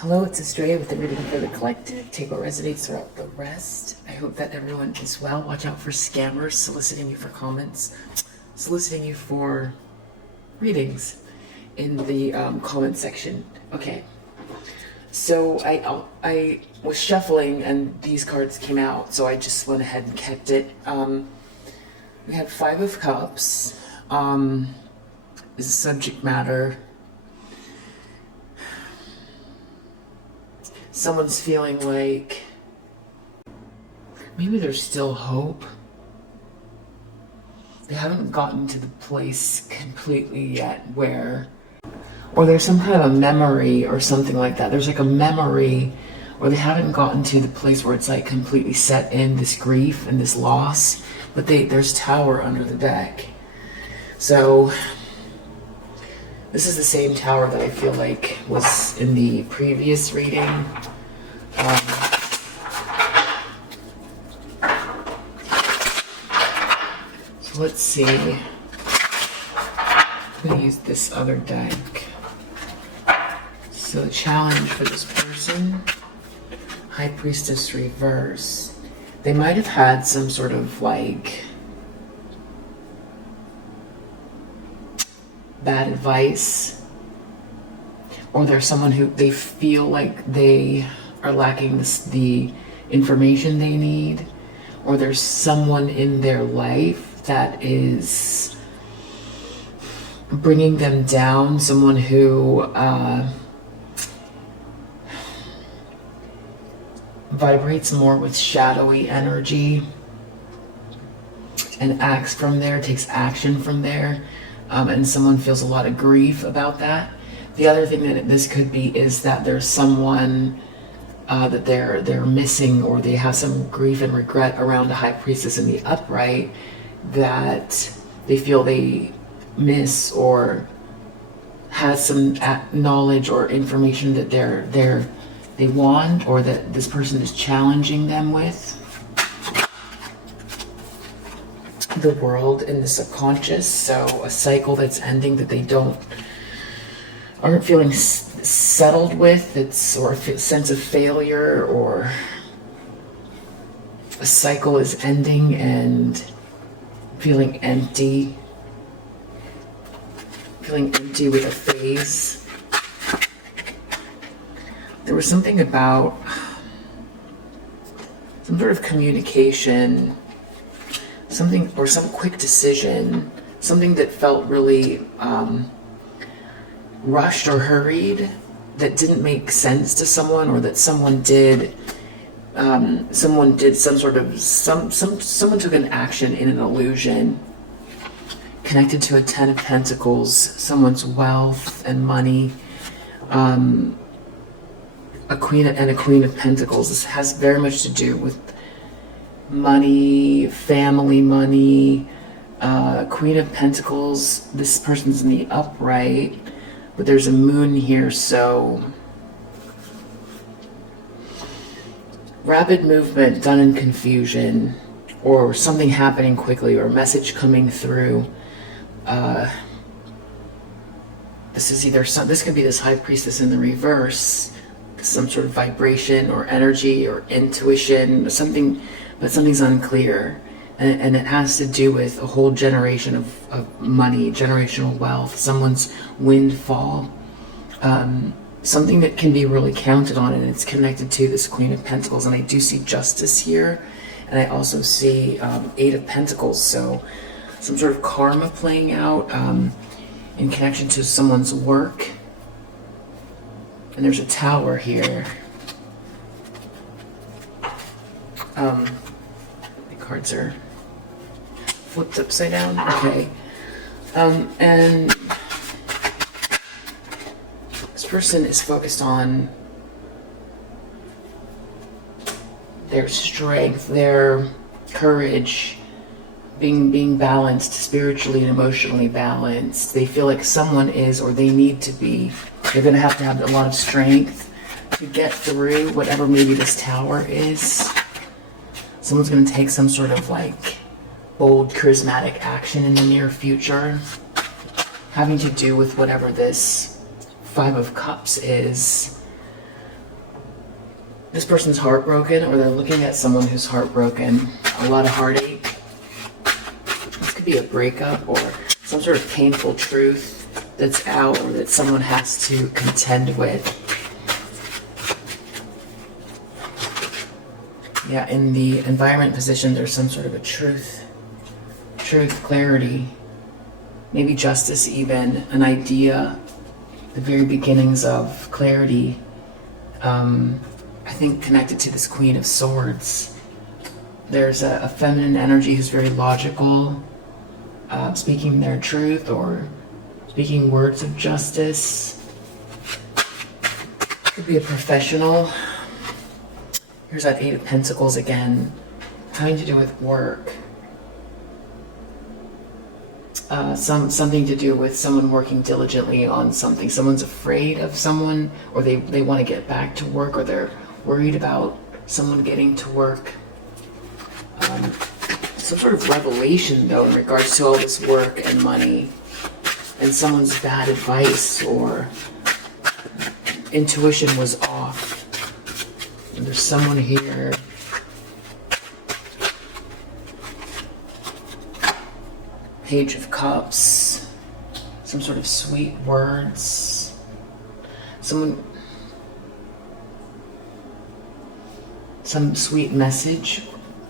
Hello, it's Estrella with the reading for the collective. Take what resonates throughout the rest. I hope that everyone is well. Watch out for scammers soliciting you for comments, soliciting you for readings in the comment section. Okay, so I was shuffling and these cards came out, so I just went ahead and kept it. We had Five of Cups. Is the subject matter. Someone's feeling like maybe there's still hope. They haven't gotten to the place completely yet where, or there's some kind of a memory or something like that. There's like a memory, or they haven't gotten to the place where it's like completely set in this grief and this loss, but there's Tower under the deck. So this is the same Tower that I feel like was in the previous reading. So let's see. I'm going to use this other deck. So the challenge for this person, High Priestess reverse. They might have had some sort of like bad advice, or there's someone who they feel like they are lacking the information they need, or there's someone in their life that is bringing them down, someone who vibrates more with shadowy energy and acts from there, takes action from there. And someone feels a lot of grief about that. The other thing that this could be is that there's someone that they're missing, or they have some grief and regret around the High Priestess in the upright that they feel they miss, or has some knowledge or information that they want, or that this person is challenging them with. The World in the subconscious, so a cycle that's ending that they aren't feeling settled with, or a sense of failure, or a cycle is ending and feeling empty with a phase. There was something about some sort of communication, something, or some quick decision, something that felt really rushed or hurried, that didn't make sense to someone, or that someone did someone took an action in an illusion connected to a Ten of Pentacles, someone's wealth and money, a Queen of Pentacles. This has very much to do with money, family money. Queen of Pentacles, this person's in the upright, but there's a moon here, so rapid movement done in confusion, or something happening quickly, or a message coming through. This could be this High Priestess in the reverse, some sort of vibration or energy or intuition, or something, but something's unclear. And it has to do with a whole generation of money, generational wealth, someone's windfall, something that can be really counted on, and it's connected to this Queen of Pentacles. And I do see justice here, and I also see Eight of Pentacles, so some sort of karma playing out in connection to someone's work. And there's a Tower here. The cards are flipped upside down. Okay. And this person is focused on their strength, their courage, being balanced, spiritually and emotionally balanced. They feel like someone is, or they need to be. They're going to have a lot of strength to get through whatever maybe this Tower is. Someone's going to take some sort of like bold, charismatic action in the near future, having to do with whatever this Five of Cups is. this person's heartbroken, or they're looking at someone who's heartbroken. A lot of heartache. This could be a breakup or some sort of painful truth that's out or that someone has to contend with. Yeah, in the environment position, there's some sort of a truth, clarity, maybe justice even, an idea, the very beginnings of clarity. I think connected to this Queen of Swords. There's a feminine energy who's very logical, speaking their truth or speaking words of justice. Could be a professional. Here's that Eight of Pentacles again, having to do with work. Something to do with someone working diligently on something. Someone's afraid of someone, or they want to get back to work, or they're worried about someone getting to work. Some sort of revelation, though, in regards to all this work and money, and someone's bad advice or intuition was off. And there's someone here. Page of Cups. Some sort of sweet words. Some sweet message,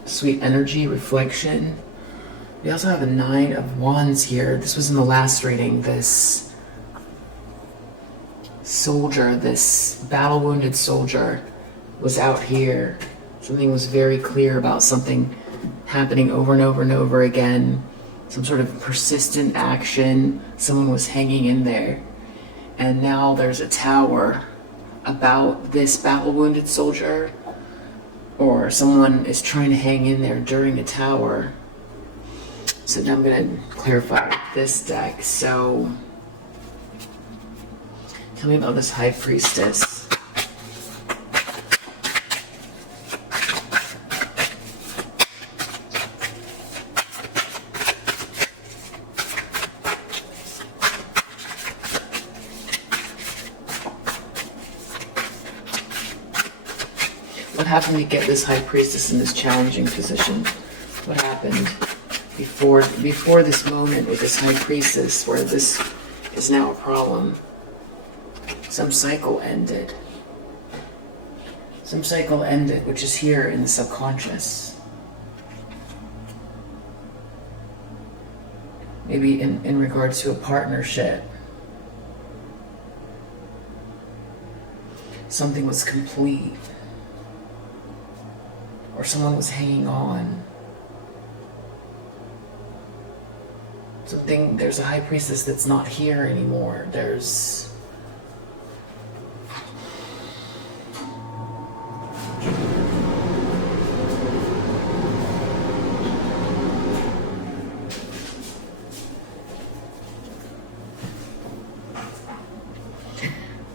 sweet energy, reflection. We also have a Nine of Wands here. This was in the last reading. This soldier, this battle-wounded soldier was out here. Something was very clear about something happening over and over and over again. Some sort of persistent action. Someone was hanging in there. And now there's a tower about this battle-wounded soldier, or someone is trying to hang in there during a tower. So now I'm going to clarify this deck. So tell me about this High Priestess. What happened to get this High Priestess in this challenging position? What happened before this moment with this High Priestess where this is now a problem? Some cycle ended. Some cycle ended, which is here in the subconscious. Maybe in regards to a partnership. Something was complete. Or someone was hanging on. There's a High Priestess that's not here anymore. There's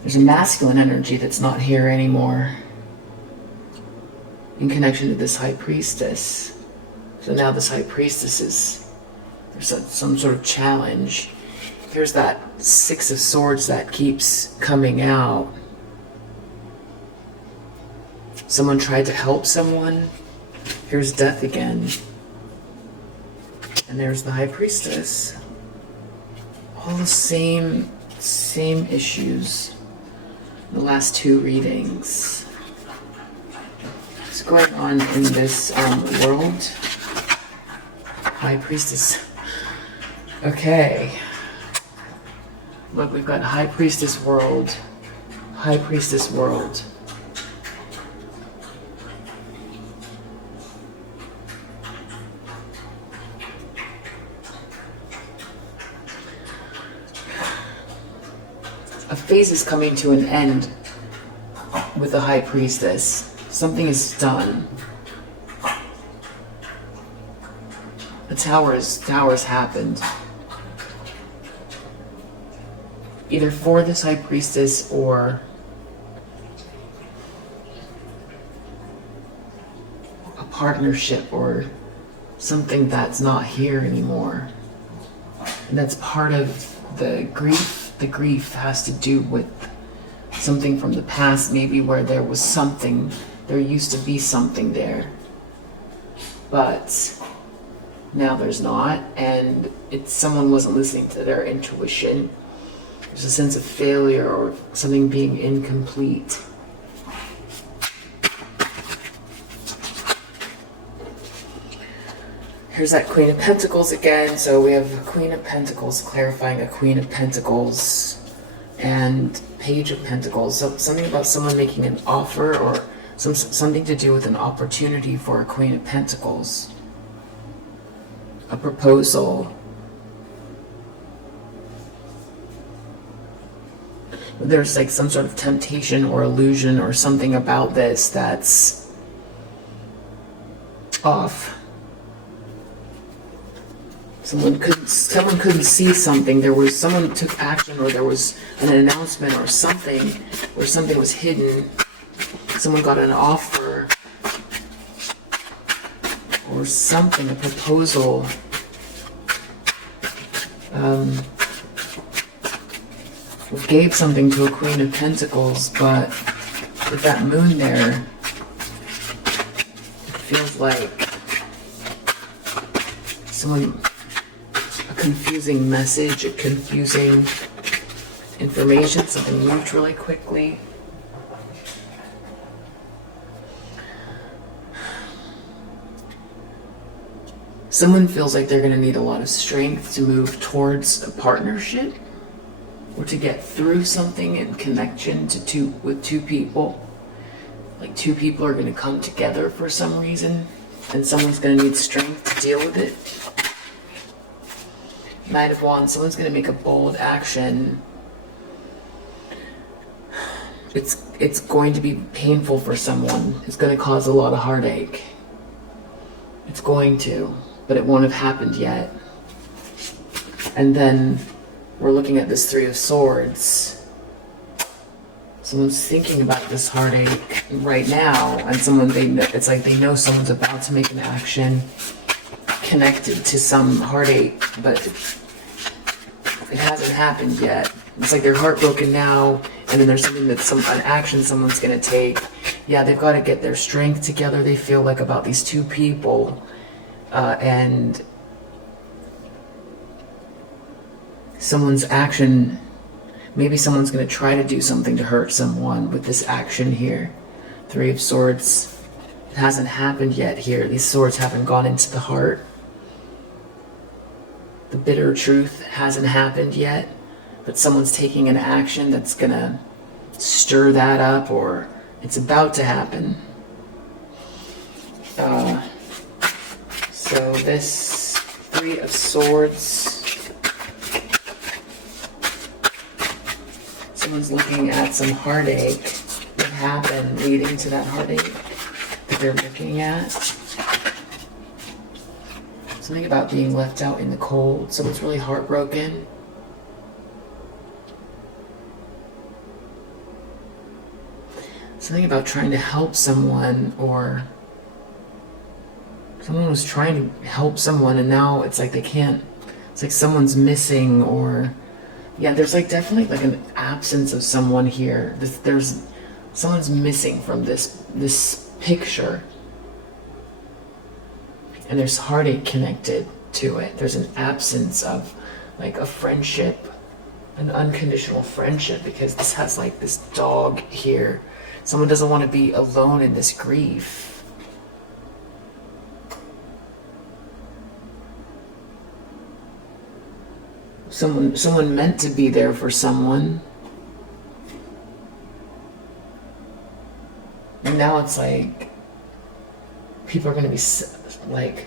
a masculine energy that's not here anymore in connection to this High Priestess. So now this High Priestess there's some sort of challenge. Here's that Six of Swords that keeps coming out. Someone tried to help someone. Here's death again. And there's the High Priestess. All the same issues. The last two readings. What's going on in this world? High Priestess. Okay. Look, we've got High Priestess world. High Priestess world. A phase is coming to an end with the High Priestess. Something is done. The towers happened. Either for this High Priestess or a partnership or something that's not here anymore. And that's part of the grief. The grief has to do with something from the past, maybe where there was something there used to be something there, but now there's not, and someone wasn't listening to their intuition. There's a sense of failure or something being incomplete. Here's that Queen of Pentacles again. So we have a Queen of Pentacles clarifying a Queen of Pentacles and Page of Pentacles. So something about someone making an offer or something to do with an opportunity for a Queen of Pentacles. A proposal. There's like some sort of temptation or illusion or something about this that's off. Someone couldn't see something. Someone took action, or there was an announcement or something where something was hidden. Someone got an offer or something, a proposal. Gave something to a Queen of Pentacles, but with that moon there, it feels like a confusing message, a confusing information, something moved really quickly. Someone feels like they're going to need a lot of strength to move towards a partnership or to get through something in connection with two people. Like two people are going to come together for some reason, and someone's going to need strength to deal with it. Knight of Wands, someone's going to make a bold action. It's going to be painful for someone. It's going to cause a lot of heartache. It's going to, but it won't have happened yet. And then we're looking at this Three of Swords. Someone's thinking about this heartache right now, and it's like they know someone's about to make an action connected to some heartache, but it hasn't happened yet. It's like they're heartbroken now, and then there's something an action someone's going to take. Yeah, they've got to get their strength together, they feel like, about these two people, and someone's action. Maybe someone's going to try to do something to hurt someone with this action here. Three of Swords. It hasn't happened yet here. These swords haven't gone into the heart. The bitter truth hasn't happened yet, but someone's taking an action that's going to stir that up, or it's about to happen. So this Three of Swords, someone's looking at some heartache that happened leading to that heartache that they're looking at. Something about being left out in the cold. Someone's really heartbroken. Something about trying to help someone, or someone was trying to help someone and now it's like they can't. It's like someone's missing, or yeah, there's like definitely like an absence of someone here. Someone's missing from this picture. And there's heartache connected to it. There's an absence of like a friendship, an unconditional friendship, because this has like this dog here. Someone doesn't want to be alone in this grief. Someone meant to be there for someone. And now it's like people are going to be like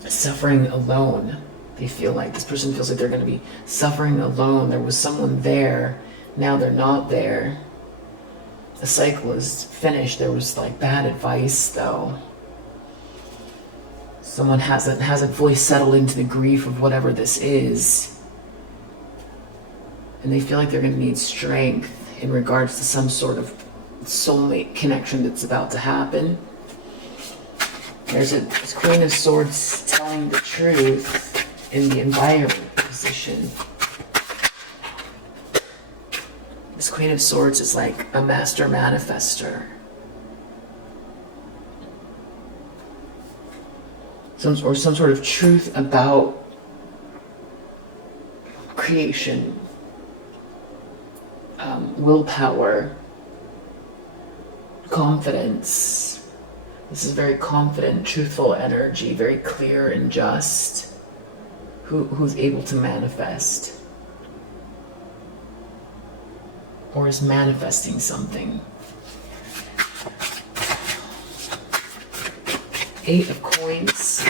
suffering alone. They feel like this person feels like they're going to be suffering alone. There was someone there, now they're not there. The cycle is finished. There was like bad advice though. Someone hasn't fully settled into the grief of whatever this is. And they feel like they're going to need strength in regards to some sort of soulmate connection that's about to happen. There's a Queen of Swords telling the truth in the environment position. This Queen of Swords is like a master manifester. some sort of truth about creation, willpower, confidence. This is very confident, truthful energy, very clear and just, who's able to manifest or is manifesting something. 8 of coins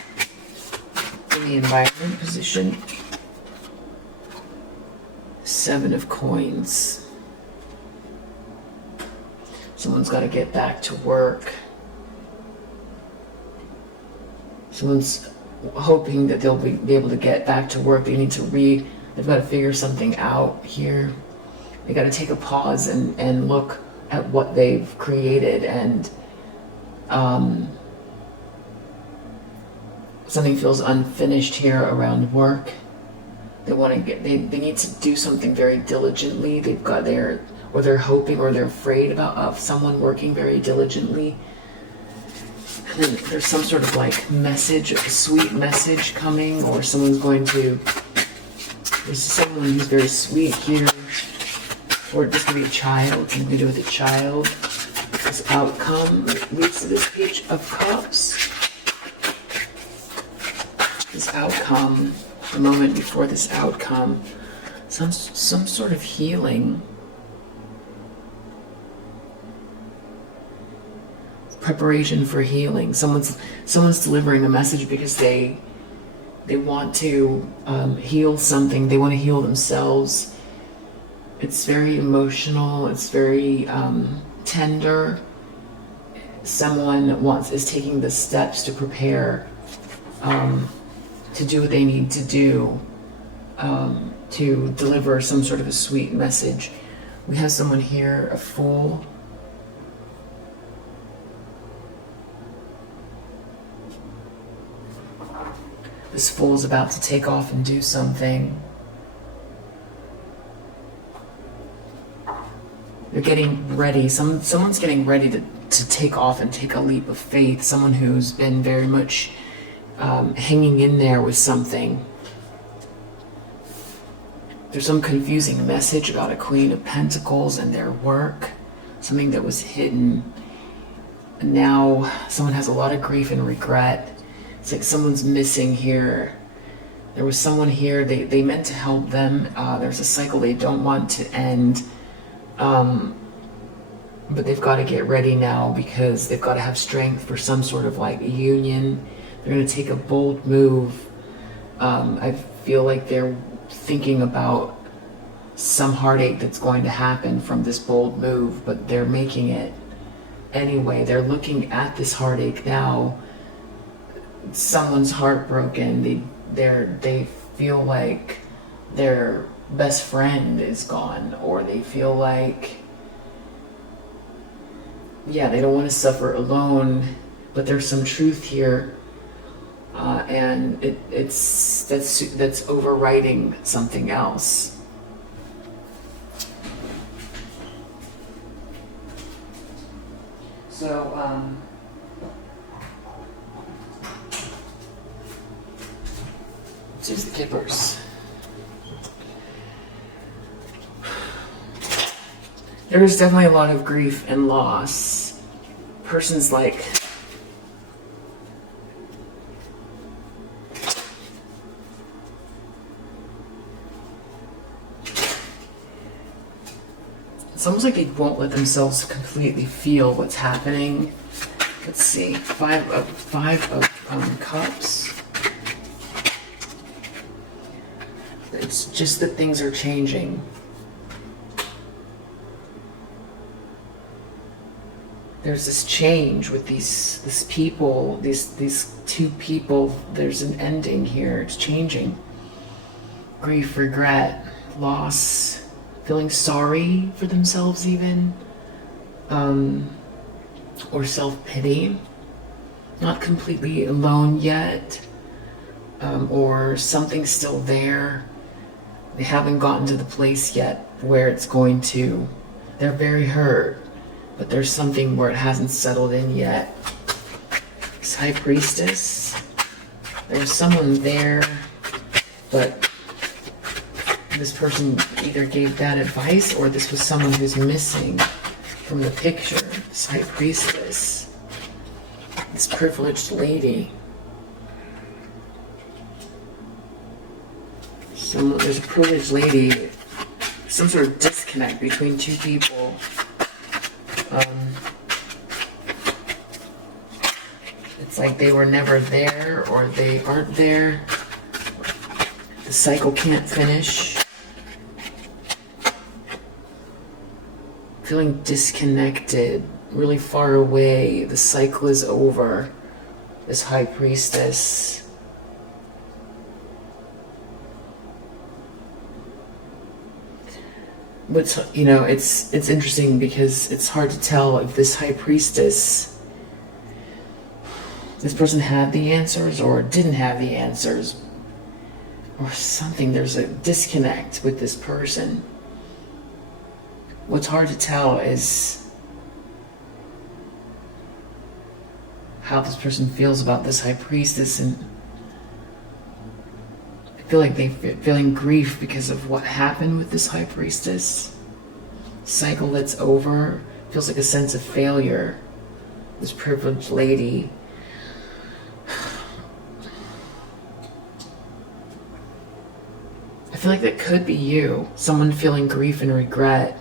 in the environment position. 7 of coins. Someone's got to get back to work. Someone's hoping that they'll be able to get back to work. They've got to figure something out here. They got to take a pause and look at what they've created, and something feels unfinished here around work. They want to get, they need to do something very diligently. They're hoping, or they're afraid of someone working very diligently. And then there's some sort of like message, a sweet message coming, or there's someone who's very sweet here, or this could be a child, something to do with a child. This outcome leads to this Page of Cups. This outcome, the moment before this outcome, some sort of healing, preparation for healing. Someone's delivering a message because they want to heal something. They want to heal themselves. It's very emotional. It's very tender. Someone is taking the steps to prepare to do what they need to do to deliver some sort of a sweet message. We have someone here, a Fool. This Fool's about to take off and do something. They're getting ready. Someone's getting ready to take off and take a leap of faith. Someone who's been very much hanging in there with something. There's some confusing message about a Queen of Pentacles and their work. Something that was hidden. And now someone has a lot of grief and regret. It's like someone's missing here. There was someone here, they meant to help them. There's a cycle they don't want to end. But they've got to get ready now because they've got to have strength for some sort of like union. They're going to take a bold move. I feel like they're thinking about some heartache that's going to happen from this bold move, but they're making it anyway. They're looking at this heartache now. Someone's heartbroken. They feel like their best friend is gone, or they feel like, yeah, they don't want to suffer alone, but there's some truth here, and that's overriding something else. So here's the Kippers. There's definitely a lot of grief and loss. Person's like, it's almost like they won't let themselves completely feel what's happening. Let's see, five of Cups. It's just that things are changing. There's this change with these people, these two people. There's an ending here. It's changing. Grief, regret, loss, feeling sorry for themselves even, or self-pity. Not completely alone yet, or something's still there. They haven't gotten to the place yet where it's going to. They're very hurt. But there's something where it hasn't settled in yet. This High Priestess. There was someone there, but this person either gave bad advice or this was someone who's missing from the picture. This high priestess, this privileged lady. There's a privileged lady, some sort of disconnect between two people. It's like they were never there or they aren't there. The cycle can't finish. Feeling disconnected, really far away. The cycle is over. This high priestess. But, you know, it's interesting because it's hard to tell if this high priestess, this person had the answers or didn't have the answers or something. There's a disconnect with this person. What's hard to tell is how this person feels about this high priestess, and I feel like they're feeling grief because of what happened with this high priestess. Cycle that's over. Feels like a sense of failure. This privileged lady. I feel like that could be you. Someone feeling grief and regret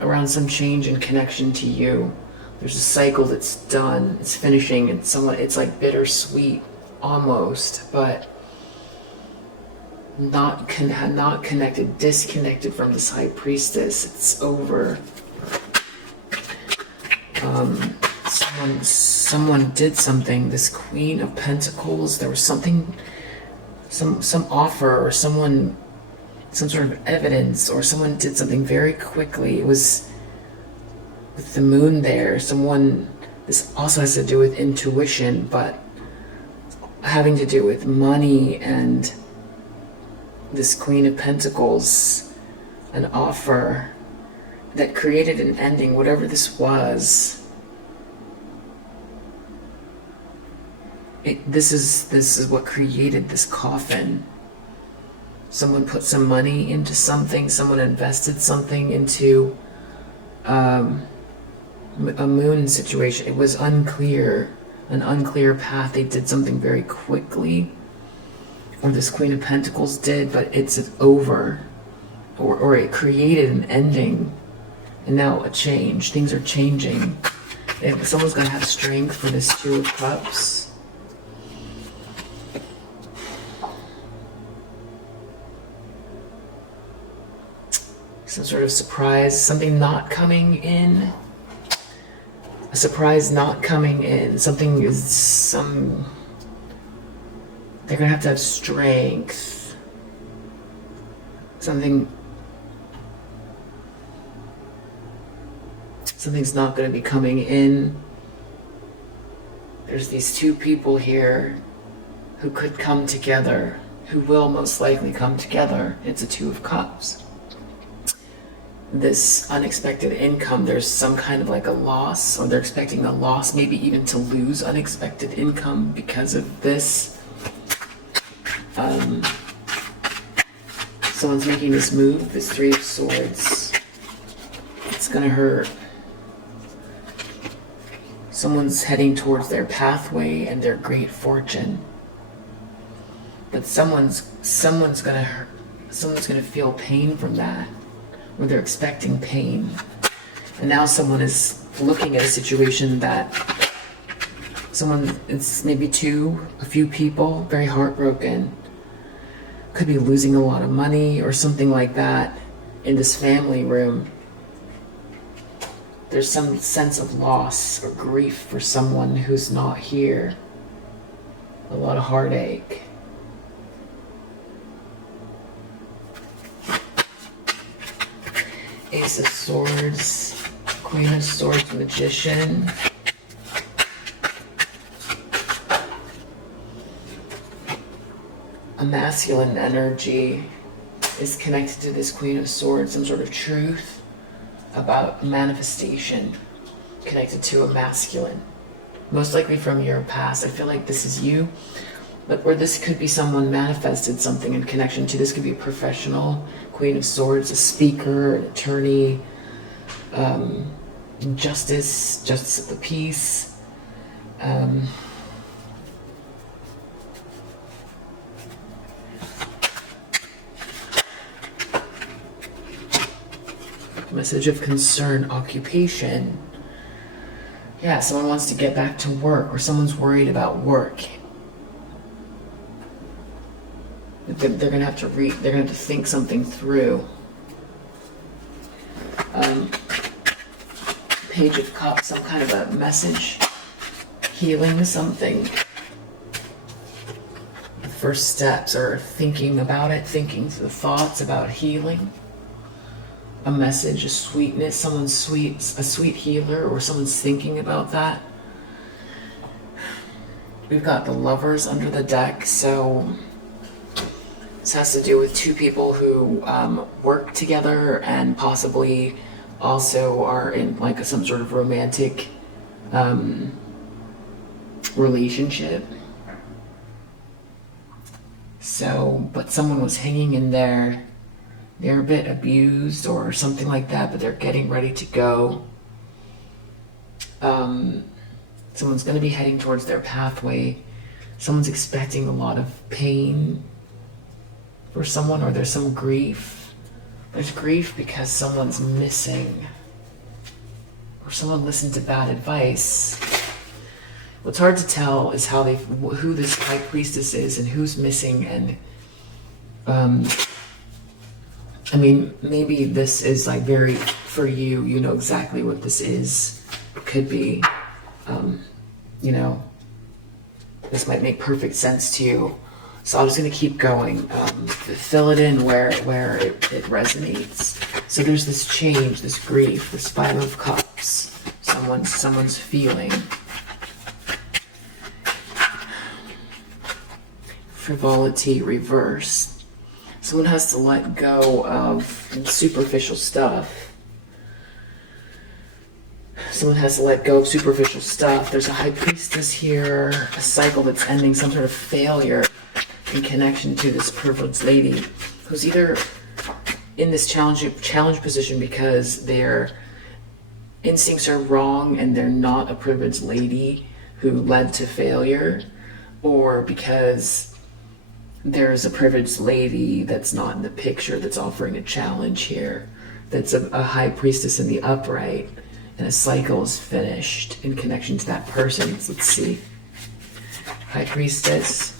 around some change and connection to you. There's a cycle that's done. It's finishing, and it's like bittersweet almost, but not connected, disconnected from this high priestess. It's over. Someone did something. This Queen of Pentacles, there was something, some offer, or someone, some sort of evidence, or someone did something very quickly. It was with the moon there. This also has to do with intuition, but having to do with money and this Queen of Pentacles, an offer that created an ending, whatever this was. This is what created this coffin. Someone put some money into something, someone invested something into a moon situation. It was unclear, an unclear path. They did something very quickly, or this Queen of Pentacles did, but it's over, or it created an ending, and now a change. Things are changing. Someone's got to have strength for this Two of Cups. Some sort of surprise, something not coming in. A surprise not coming in. Something is they're gonna have to have strength. Something's not gonna be coming in. There's these two people here who could come together, who will most likely come together. It's a Two of Cups. This unexpected income, there's some kind of like a loss, or they're expecting a loss, maybe even to lose unexpected income because of this. Someone's making this move, this Three of Swords. It's gonna hurt. Someone's heading towards their pathway and their great fortune. But someone's gonna feel pain from that, or they're expecting pain. And now someone is looking at a situation that it's maybe a few people, very heartbroken, could be losing a lot of money or something like that in this family room. There's some sense of loss or grief for someone who's not here. A lot of heartache. Ace of Swords, Queen of Swords, Magician. A masculine energy is connected to this Queen of Swords, some sort of truth about manifestation connected to a masculine. most likely from your past. I feel like this is you, but or this could be someone manifested something in connection to. This could be a professional, Queen of Swords, a speaker, an attorney, justice of the peace. Message of concern, occupation. Yeah, someone wants to get back to work, or someone's worried about work. They're gonna have to they're gonna have to think something through. Page of Cups, some kind of a message, healing something. The first steps are thinking about it, thinking through the thoughts about healing. A message, a sweetness, someone's sweet, a sweet healer, or someone's thinking about that. We've got the Lovers under the deck, so this has to do with two people who work together and possibly also are in like some sort of romantic relationship. So, but someone was hanging in there. They're a bit abused or something like that, but they're getting ready to go. Someone's going to be heading towards their pathway. Someone's expecting a lot of pain for someone, or there's some grief. There's grief because someone's missing, or someone listened to bad advice. What's hard to tell is who this High Priestess is and who's missing, and I mean, maybe this is like very, for you, you know exactly what this is. It could be, you know, this might make perfect sense to you. So I'm just going to keep going. Fill it in where it resonates. So there's this change, this grief, this Five of Cups. Someone's feeling. Frivolity reversed. Someone has to let go of superficial stuff. Someone has to let go of superficial stuff. There's a High Priestess here, a cycle that's ending, some sort of failure in connection to this privileged lady who's either in this challenge position because their instincts are wrong and they're not a privileged lady who led to failure, or because there's a privileged lady that's not in the picture that's offering a challenge here, that's a High Priestess in the upright, and a cycle is finished in connection to that person. Let's see. High Priestess.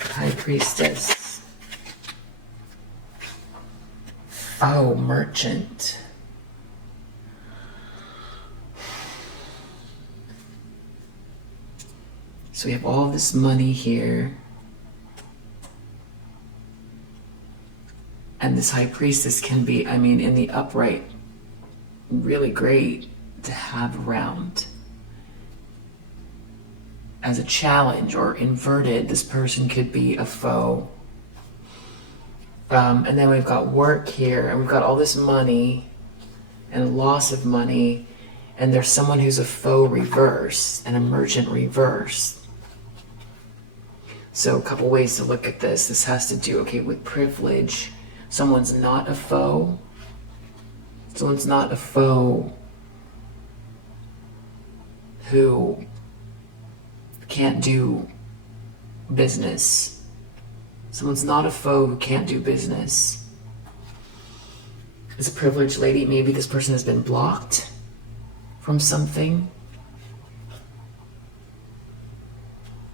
High Priestess. Oh, Merchant. So we have all this money here. And this High Priestess can be, I mean, in the upright, really great to have around. As a challenge, or inverted, this person could be a foe. And then we've got work here, and we've got all this money, and a loss of money, and there's someone who's a foe reverse, and a merchant reverse. So a couple ways to look at this. This has to do, okay, with privilege. Someone's not a foe. Someone's not a foe who can't do business. Someone's not a foe who can't do business. As a privileged lady, maybe this person has been blocked from something.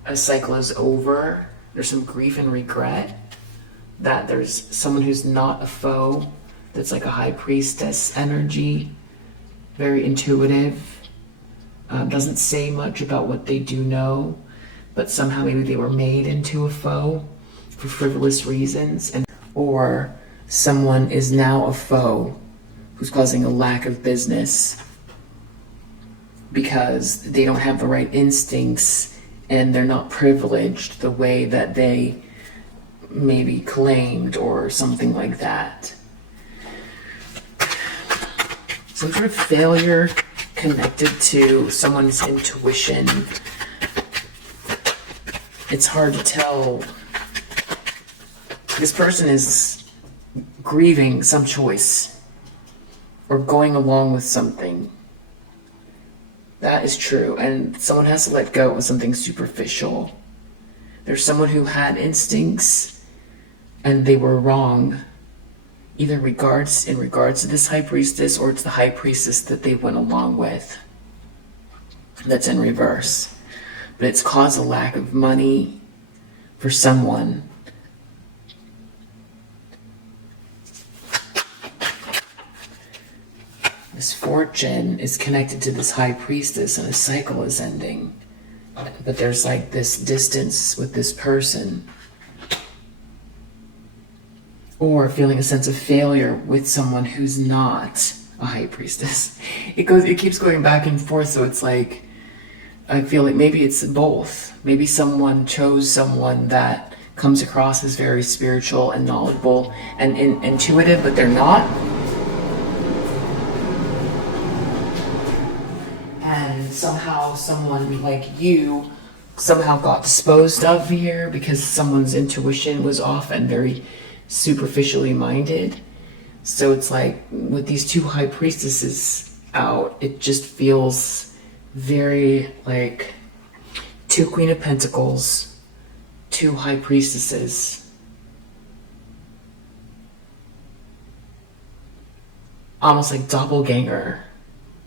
A cycle is over. There's some grief and regret that there's someone who's not a foe, that's like a High Priestess energy, very intuitive, doesn't say much about what they do know, but somehow maybe they were made into a foe for frivolous reasons, or someone is now a foe who's causing a lack of business because they don't have the right instincts and they're not privileged the way that they maybe claimed, or something like that. Some sort of failure connected to someone's intuition. It's hard to tell. This person is grieving some choice or going along with something. That is true. And someone has to let go of something superficial. There's someone who had instincts and they were wrong. Either in regards to this high priestess, or it's the high priestess that they went along with. That's in reverse. But it's caused a lack of money for someone. Misfortune is connected to this high priestess and a cycle is ending. But there's like this distance with this person. Or feeling a sense of failure with someone who's not a high priestess. It keeps going back and forth, so it's like, I feel like maybe it's both. Maybe someone chose someone that comes across as very spiritual and knowledgeable and intuitive, but they're not. And somehow someone like you somehow got disposed of here because someone's intuition was off and very superficially minded. So it's like with these two high priestesses out, it just feels very like two Queen of Pentacles, two high priestesses. Almost like doppelganger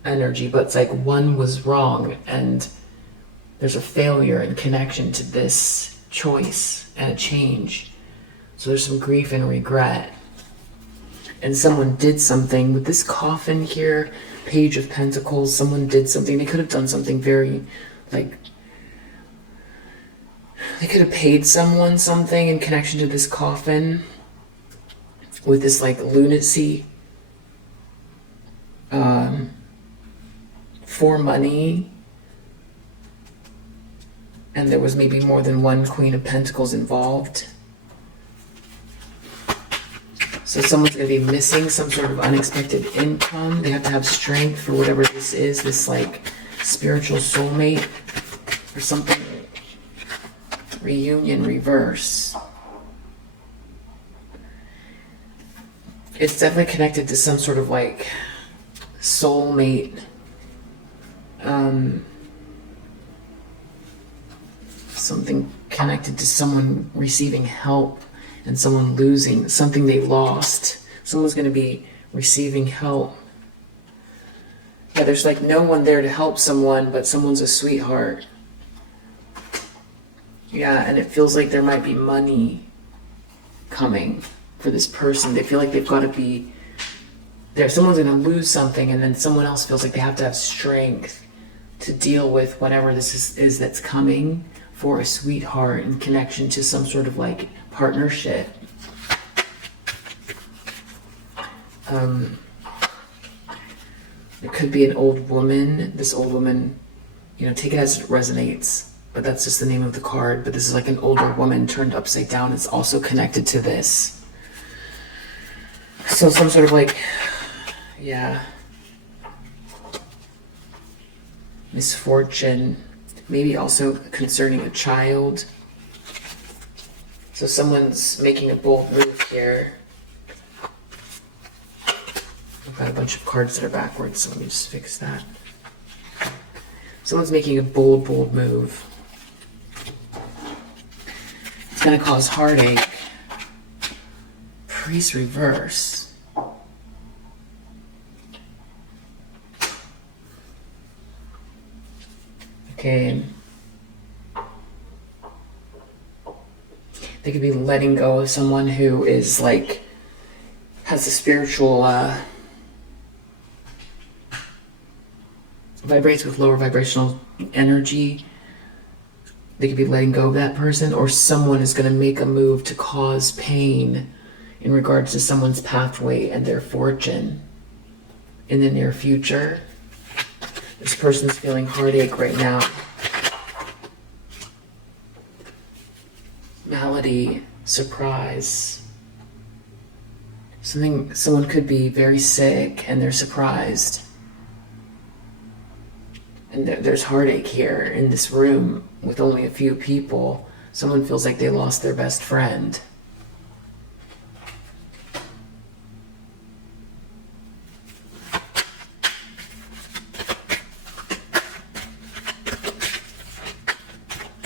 energy, but it's like one was wrong and there's a failure in connection to this choice and a change. So there's some grief and regret. And someone did something with this coffin here, Page of Pentacles. Someone did something. They could have done something very, like, they could have paid someone something in connection to this coffin with this, like, lunacy for money. And there was maybe more than one Queen of Pentacles involved. So someone's going to be missing some sort of unexpected income. They have to have strength for whatever this is, this like spiritual soulmate or something. Reunion reverse. It's definitely connected to some sort of like soulmate. Something connected to someone receiving help and someone losing something they lost. Someone's going to be receiving help. Yeah, there's like no one there to help someone, but someone's a sweetheart. Yeah, and it feels like there might be money coming for this person. They feel like they've got to be there. Someone's going to lose something, and then someone else feels like they have to have strength to deal with whatever this is that's coming for a sweetheart in connection to some sort of like partnership. It could be an old woman. This old woman, you know, take it as it resonates, but that's just the name of the card. But this is like an older woman turned upside down. It's also connected to this. So some sort of like, yeah, misfortune, maybe also concerning a child. So someone's making a bold move here. I've got a bunch of cards that are backwards, so let me just fix that. Someone's making a bold move. It's going to cause heartache. Priest reverse. Okay. They could be letting go of someone who is like, has a spiritual, vibrates with lower vibrational energy. They could be letting go of that person, or someone is going to make a move to cause pain in regards to someone's pathway and their fortune in the near future. This person's feeling heartache right now. Malady, surprise. Someone could be very sick and they're surprised. And there's heartache here in this room with only a few people. Someone feels like they lost their best friend.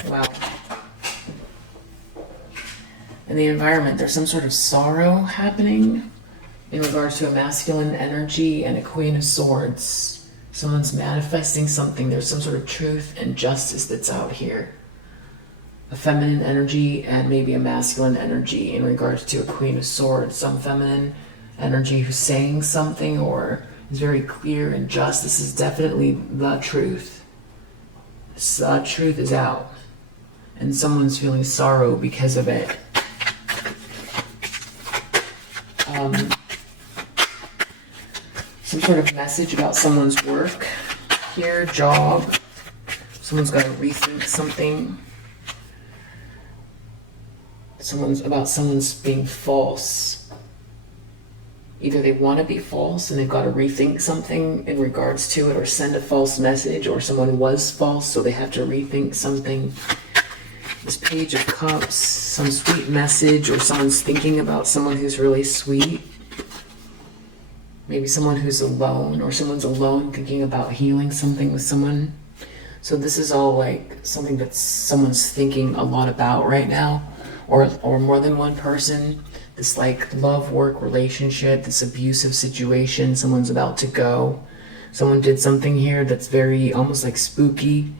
Wow. In the environment, there's some sort of sorrow happening in regards to a masculine energy and a Queen of Swords. Someone's manifesting something. There's some sort of truth and justice that's out here. A feminine energy and maybe a masculine energy in regards to a Queen of Swords. Some feminine energy who's saying something or is very clear and just. This is definitely the truth. The truth is out. And someone's feeling sorrow because of it. Some sort of message about someone's work here, job. Someone's got to rethink something. Someone's being false. Either they want to be false and they've got to rethink something in regards to it, or send a false message, or someone was false so they have to rethink something. This Page of Cups, some sweet message, or someone's thinking about someone who's really sweet. Maybe someone who's alone, or someone's alone thinking about healing something with someone. So this is all like something that someone's thinking a lot about right now, or more than one person. This like love, work, relationship, this abusive situation, someone's about to go. Someone did something here that's very almost like spooky,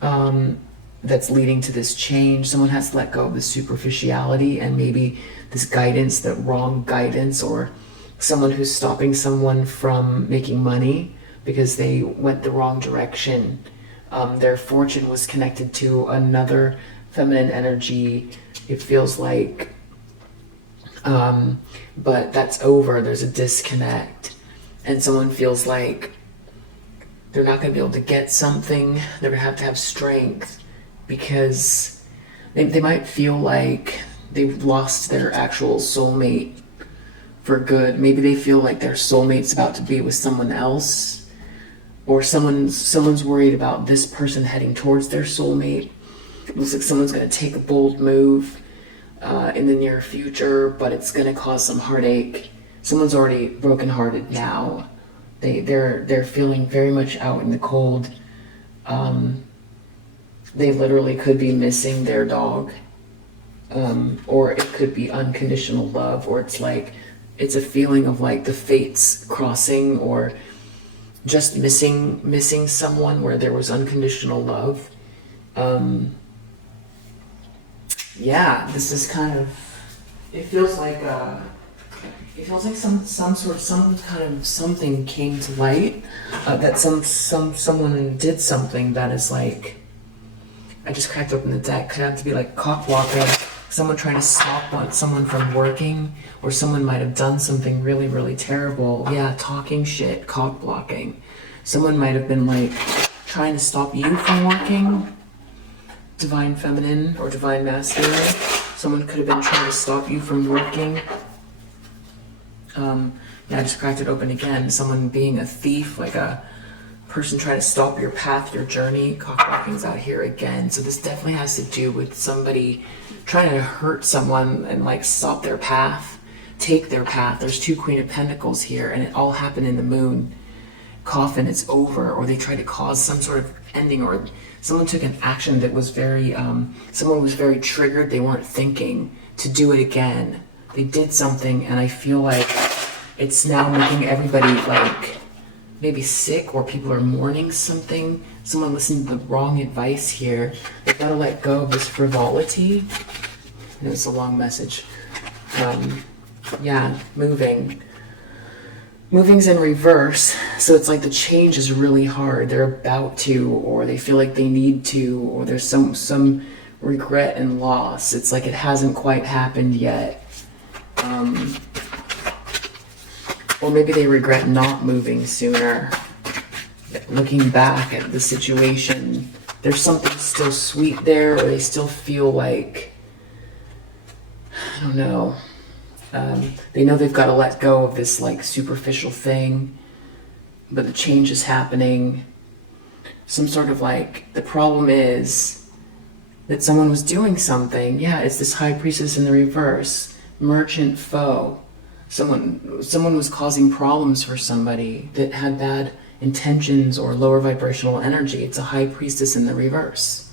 that's leading to this change. Someone has to let go of the superficiality and maybe this guidance, the wrong guidance, or someone who's stopping someone from making money because they went the wrong direction. Their fortune was connected to another feminine energy, it feels like. But that's over. There's a disconnect. And someone feels like they're not going to be able to get something. They're going to have strength because they might feel like they've lost their actual soulmate for good. Maybe they feel like their soulmate's about to be with someone else, or someone's worried about this person heading towards their soulmate. It looks like someone's going to take a bold move in the near future, but it's going to cause some heartache. Someone's already brokenhearted now. They're feeling very much out in the cold. They literally could be missing their dog, or it could be unconditional love, or it's a feeling of like the fates crossing, or just missing someone where there was unconditional love. Yeah, this is kind of, it feels like some kind of something came to light, that someone did something that is like, I just cracked open the deck, could have to be like cock blocking, someone trying to stop someone from working, or someone might have done something really, really terrible. Yeah, talking shit, cock blocking. Someone might have been like trying to stop you from working, divine feminine or divine masculine. Someone could have been trying to stop you from working. Yeah, I just cracked it open again. Someone being a thief, like a person trying to stop your path, your journey. Cock blocking's out here again. So this definitely has to do with somebody trying to hurt someone and like stop their path, take their path. There's two Queen of Pentacles here, and it all happened in the moon. Coffin, it's over, or they tried to cause some sort of ending, or someone took an action that was very, someone was very triggered. They weren't thinking to do it again. They did something, and I feel like it's now making everybody like maybe sick, or people are mourning something. Someone listened to the wrong advice here. They've got to let go of this frivolity. And it's a long message. Yeah, moving's in reverse, so it's like the change is really hard. They're about to, or they feel like they need to, or there's some regret and loss. It's like it hasn't quite happened yet. Or maybe they regret not moving sooner. Looking back at the situation, there's something still sweet there, or they still feel like, I don't know, they know they've got to let go of this like superficial thing, but the change is happening. some sort of like, the problem is that someone was doing something. Yeah, it's this high priestess in the reverse, merchant foe. Someone was causing problems for somebody that had bad intentions or lower vibrational energy. It's a high priestess in the reverse.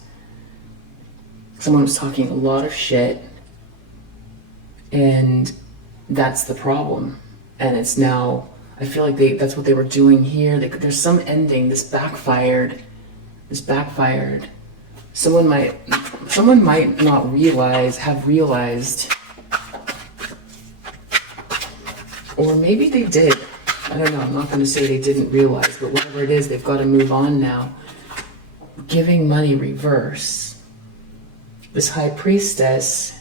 Someone was talking a lot of shit, and that's the problem. And it's now, I feel like that's what they were doing here. There's some ending. This backfired. Someone might not have realized, or maybe they did. I don't know. I'm not going to say they didn't realize, but whatever it is, they've got to move on now. Giving money reverse. This high priestess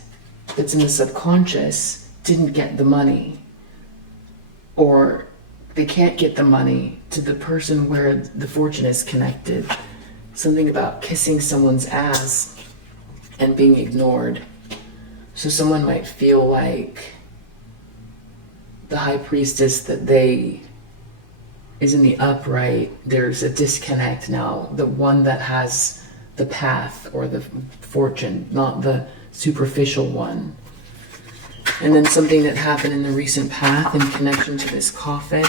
that's in the subconscious didn't get the money, or they can't get the money to the person where the fortune is connected. Something about kissing someone's ass and being ignored. So someone might feel like the high priestess that is in the upright, there's a disconnect now. The one that has the path or the fortune, not the superficial one. And then something that happened in the recent path in connection to this coffin.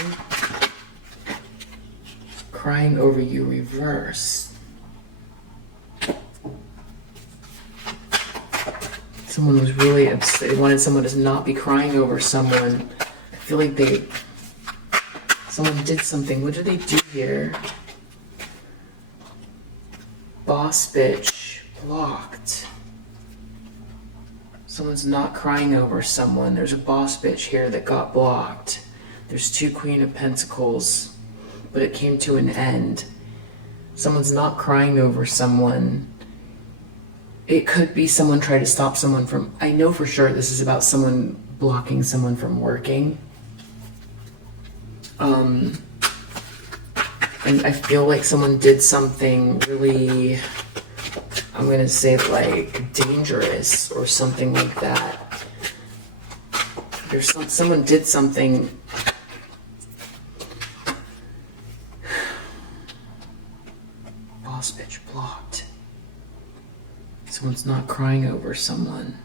Crying over you reverse. Someone was really upset. They wanted someone to not be crying over someone. I feel like someone did something. What did they do here? Boss bitch blocked. Someone's not crying over someone. There's a boss bitch here that got blocked. There's 2 Queen of Pentacles, but it came to an end. Someone's not crying over someone. It could be someone tried to stop someone from, I know for sure this is about someone blocking someone from working. And I feel like someone did something really, I'm going to say like dangerous or something like that. Someone did something. Boss bitch blocked. Someone's not crying over someone.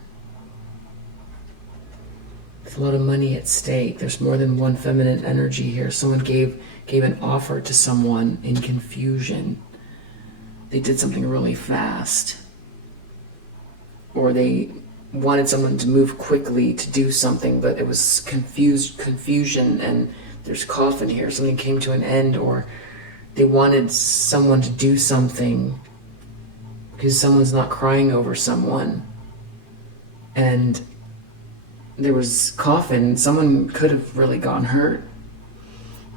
There's a lot of money at stake. There's more than one feminine energy here. Someone gave an offer to someone in confusion. They did something really fast. Or they wanted someone to move quickly to do something, but it was confusion, and there's coffin here. Something came to an end, or they wanted someone to do something because someone's not crying over someone. And there was coffin. Someone could have really gotten hurt.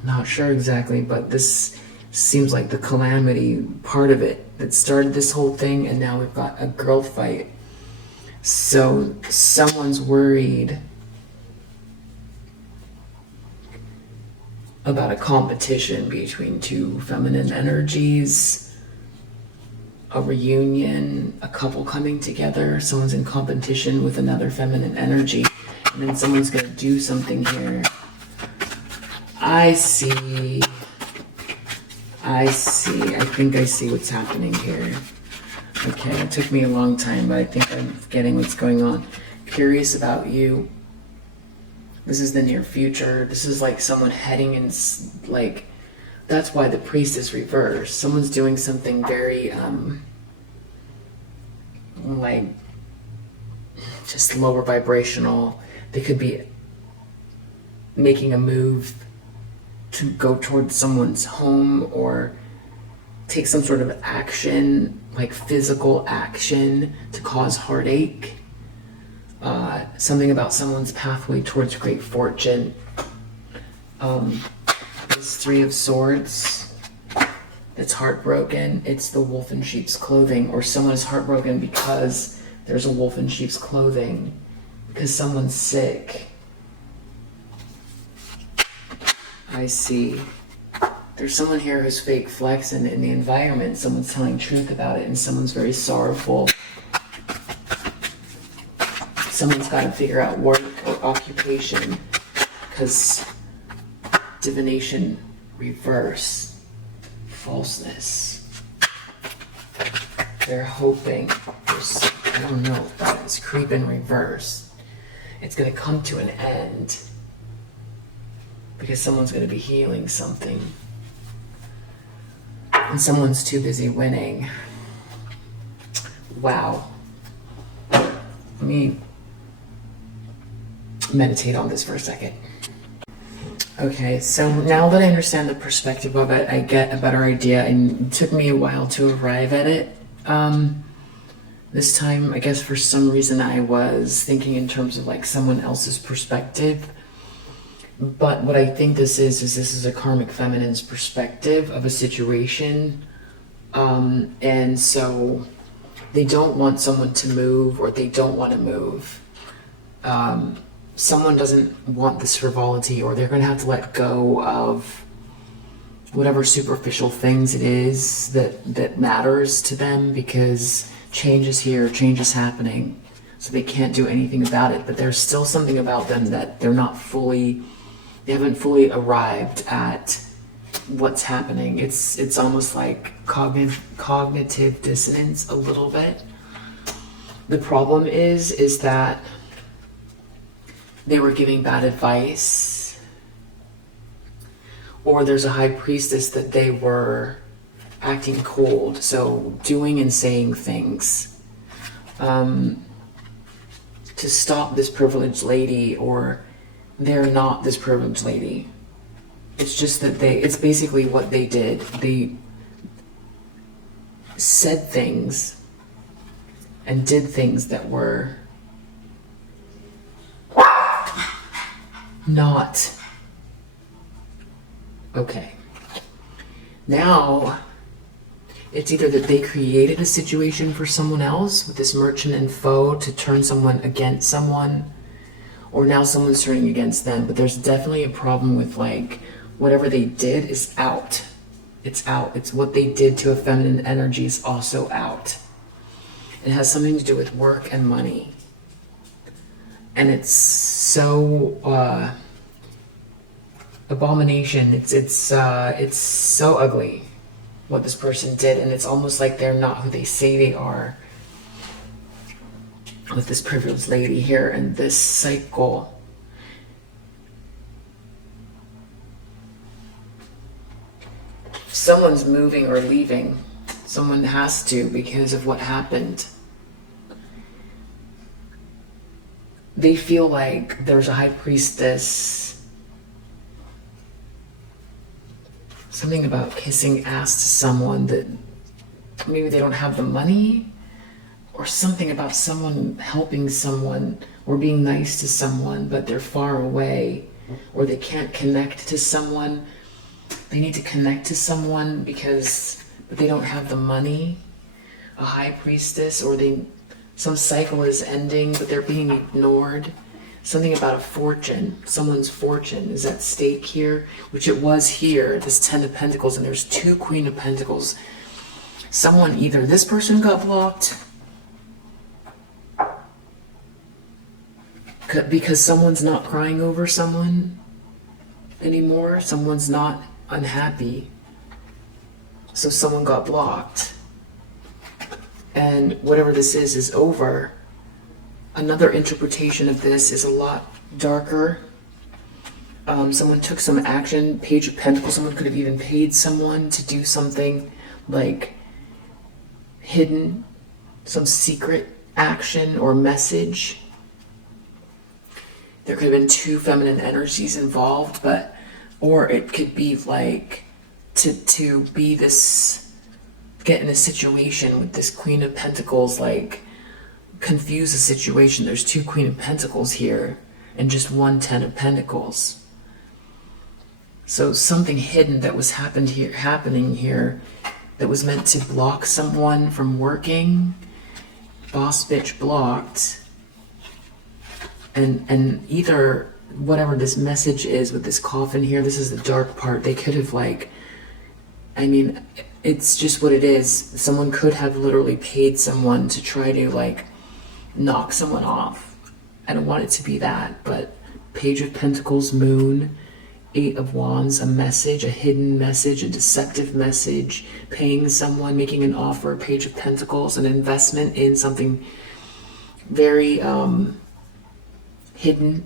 Not sure exactly, but this seems like the calamity part of it that started this whole thing, and now we've got a girl fight. So someone's worried about a competition between 2 feminine energies, a reunion, a couple coming together. Someone's in competition with another feminine energy, and then someone's going to do something here. I see. I think I see what's happening here. Okay, it took me a long time, but I think I'm getting what's going on. Curious about you. This is the near future. This is like someone heading in, like, that's why the priest is reversed. Someone's doing something very, like, just lower vibrational. They could be making a move to go towards someone's home or take some sort of action, like physical action, to cause heartache. Something about someone's pathway towards great fortune. This 3 of Swords that's heartbroken. It's the wolf in sheep's clothing, or someone is heartbroken because there's a wolf in sheep's clothing, because someone's sick. I see. There's someone here who's fake flexing in the environment. Someone's telling truth about it, and someone's very sorrowful. Someone's got to figure out work or occupation, because divination reverse, falseness. They're hoping, I don't know if that is creep in reverse. It's going to come to an end because someone's going to be healing something. And someone's too busy winning. Wow. Let me meditate on this for a second. Okay, so now that I understand the perspective of it, I get a better idea, and it took me a while to arrive at it. This time, I guess for some reason I was thinking in terms of like someone else's perspective. But what I think this is a karmic feminine's perspective of a situation. And so they don't want someone to move, or they don't want to move. Someone doesn't want this frivolity, or they're going to have to let go of whatever superficial things it is that matters to them, because change is here, change is happening. So they can't do anything about it, but there's still something about them that they haven't fully arrived at what's happening. It's almost like cognitive dissonance a little bit. The problem is that they were giving bad advice, or there's a high priestess that they were acting cold, so doing and saying things to stop this privileged lady, or they're not this privileged lady. It's just that it's basically what they did. They said things and did things that were not okay. Now, it's either that they created a situation for someone else with this merchant and foe to turn someone against someone, or now someone's turning against them. But there's definitely a problem with like whatever they did is out. It's out. It's what they did to a feminine energy is also out. It has something to do with work and money. And it's so abomination. It's so ugly what this person did, and it's almost like they're not who they say they are. With this privileged lady here and this cycle. Someone's moving or leaving. Someone has to, because of what happened. They feel like there's a high priestess. Something about kissing ass to someone that maybe they don't have the money, or something about someone helping someone or being nice to someone, but they're far away, or they can't connect to someone. They need to connect to someone but they don't have the money. A high priestess, or some cycle is ending, but they're being ignored. Something about a fortune, someone's fortune is at stake here, which it was here, this 10 of Pentacles, and there's 2 Queen of Pentacles. Someone, either this person got blocked because someone's not crying over someone anymore, someone's not unhappy, so someone got blocked, and whatever this is over. Another interpretation of this is a lot darker. Someone took some action. Page of Pentacles, someone could have even paid someone to do something like hidden, some secret action or message. There could have been 2 feminine energies involved, or it could be like to be this, get in a situation with this Queen of Pentacles, like confuse the situation. There's 2 Queen of Pentacles here and just 1 10 of Pentacles. So something hidden that was happening here that was meant to block someone from working. Boss bitch blocked. And either whatever this message is with this coffin here, this is the dark part. They could have it's just what it is. Someone could have literally paid someone to try to knock someone off. I don't want it to be that, but Page of Pentacles, Moon, Eight of Wands, a message, a hidden message, a deceptive message, paying someone, making an offer, Page of Pentacles, an investment in something very hidden,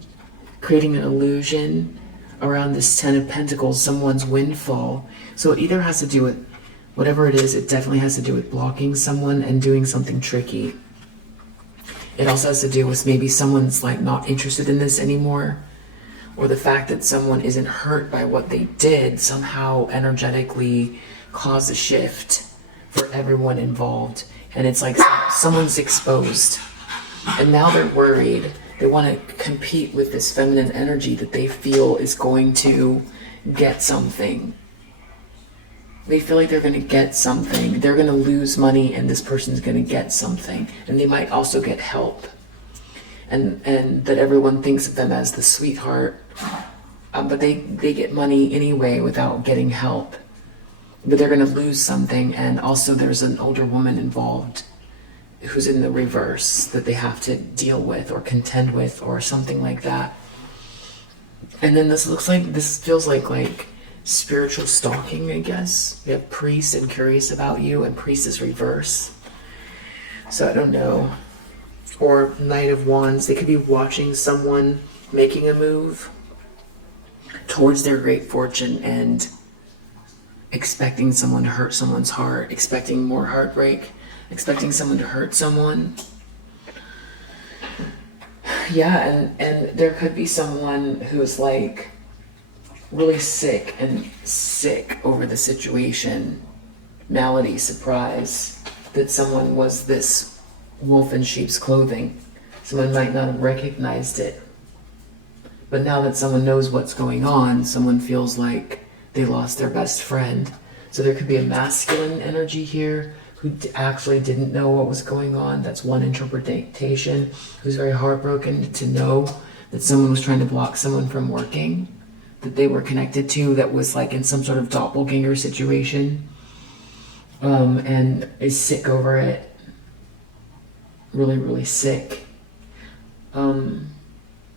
creating an illusion around this Ten of Pentacles, someone's windfall. So it either has to do with, whatever it is, it definitely has to do with blocking someone and doing something tricky. It also has to do with maybe someone's like not interested in this anymore, or the fact that someone isn't hurt by what they did somehow energetically caused a shift for everyone involved. And it's like someone's exposed. And now they're worried. They want to compete with this feminine energy that they feel is going to get something. They feel like they're going to get something. They're going to lose money and this person's going to get something. And they might also get help. And that everyone thinks of them as the sweetheart. But they get money anyway without getting help. But they're going to lose something. And also there's an older woman involved who's in the reverse that they have to deal with or contend with or something like that. And then this feels like spiritual stalking, I guess. We have priest and curious about you, and priest is reverse. So I don't know. Or Knight of Wands, they could be watching someone making a move towards their great fortune and expecting someone to hurt someone's heart, expecting more heartbreak, expecting someone to hurt someone. Yeah, and there could be someone who's like really sick over the situation. Malady, surprise, that someone was this wolf in sheep's clothing. Someone might not have recognized it. But now that someone knows what's going on, someone feels like they lost their best friend. So there could be a masculine energy here who actually didn't know what was going on. That's one interpretation. Who's very heartbroken to know that someone was trying to block someone from working, that they were connected to, that was like in some sort of doppelganger situation, and is sick over it. Really, really sick.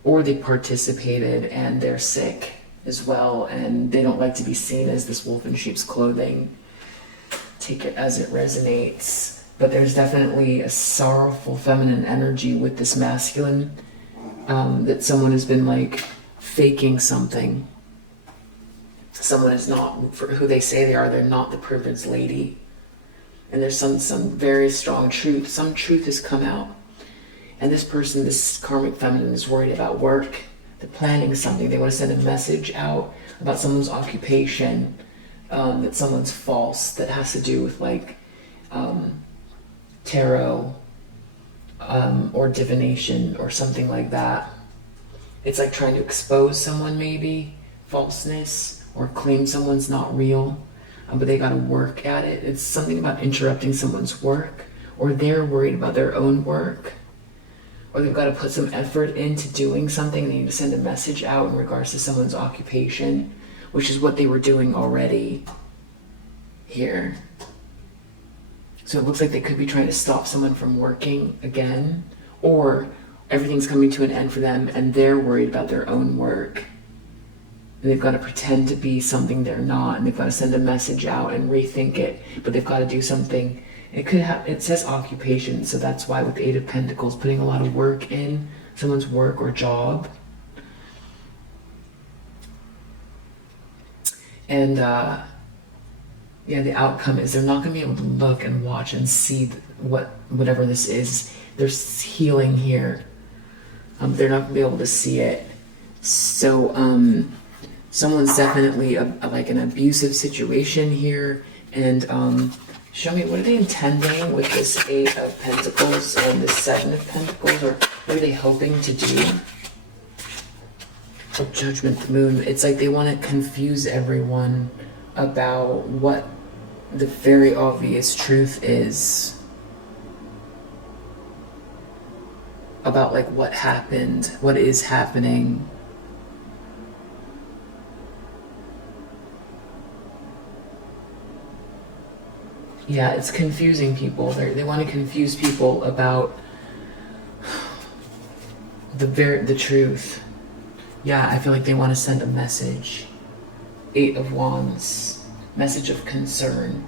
Or they participated and they're sick as well, and they don't like to be seen as this wolf in sheep's clothing. Take it as it resonates. But there's definitely a sorrowful feminine energy with this masculine, that someone has been like faking something. Someone is not for who they say they are. They're not the privileged lady. And there's some very strong truth. Some truth has come out. And this person, this karmic feminine, is worried about work. They're planning something. They want to send a message out about someone's occupation, that someone's false, that has to do with like tarot or divination or something like that. It's like trying to expose someone, maybe, falseness, or claim someone's not real, but they got to work at it. It's something about interrupting someone's work, or they're worried about their own work, or they've got to put some effort into doing something. They need to send a message out in regards to someone's occupation, which is what they were doing already here. So it looks like they could be trying to stop someone from working again, or everything's coming to an end for them and they're worried about their own work. And they've got to pretend to be something they're not, and they've got to send a message out and rethink it, but they've got to do something. It says occupation, so that's why with the Eight of Pentacles, putting a lot of work in someone's work or job. And yeah, the outcome is they're not going to be able to look and watch and see whatever this is. There's healing here. They're not going to be able to see it. So someone's definitely like an abusive situation here. And show me, what are they intending with this Eight of Pentacles and this Seven of Pentacles? Or what are they hoping to do? Oh, Judgment, the Moon. It's like they want to confuse everyone about what the very obvious truth is about like what happened, what is happening. Yeah, it's confusing people. They want to confuse people about the truth. Yeah, I feel like they want to send a message. Eight of Wands, message of concern.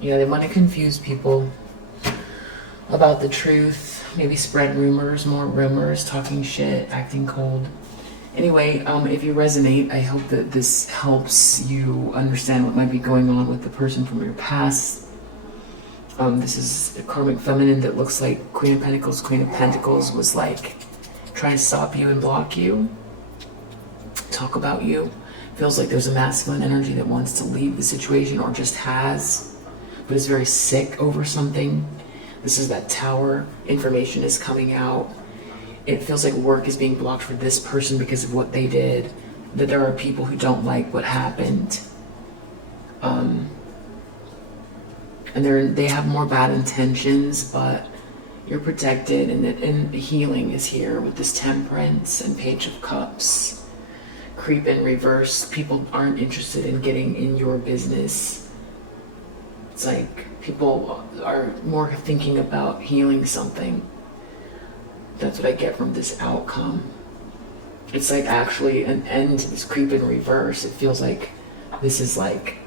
Yeah, they want to confuse people about the truth, maybe spread rumors, more rumors, talking shit, acting cold. Anyway, if you resonate, I hope that this helps you understand what might be going on with the person from your past. This is a karmic feminine that looks like Queen of Pentacles. Queen of Pentacles was like trying to stop you and block you, talk about you. Feels like there's a masculine energy that wants to leave the situation or just has, but is very sick over something. This is that Tower. Information is coming out. It feels like work is being blocked for this person because of what they did. That there are people who don't like what happened. And they have more bad intentions, but you're protected, and healing is here with this Temperance and Page of Cups. Creep in reverse. People aren't interested in getting in your business. It's like people are more thinking about healing something. That's what I get from this outcome. It's like actually an end to this creep in reverse. It feels like this is like,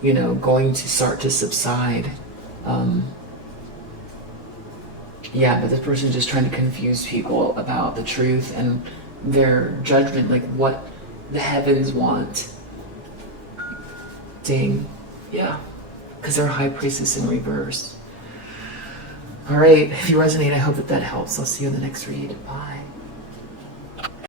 you know, going to start to subside. Yeah, but this person's just trying to confuse people about the truth and their judgment, like what the heavens want. Dang. Yeah. Because they're High Priestess in reverse. All right. If you resonate, I hope that helps. I'll see you in the next read. Bye.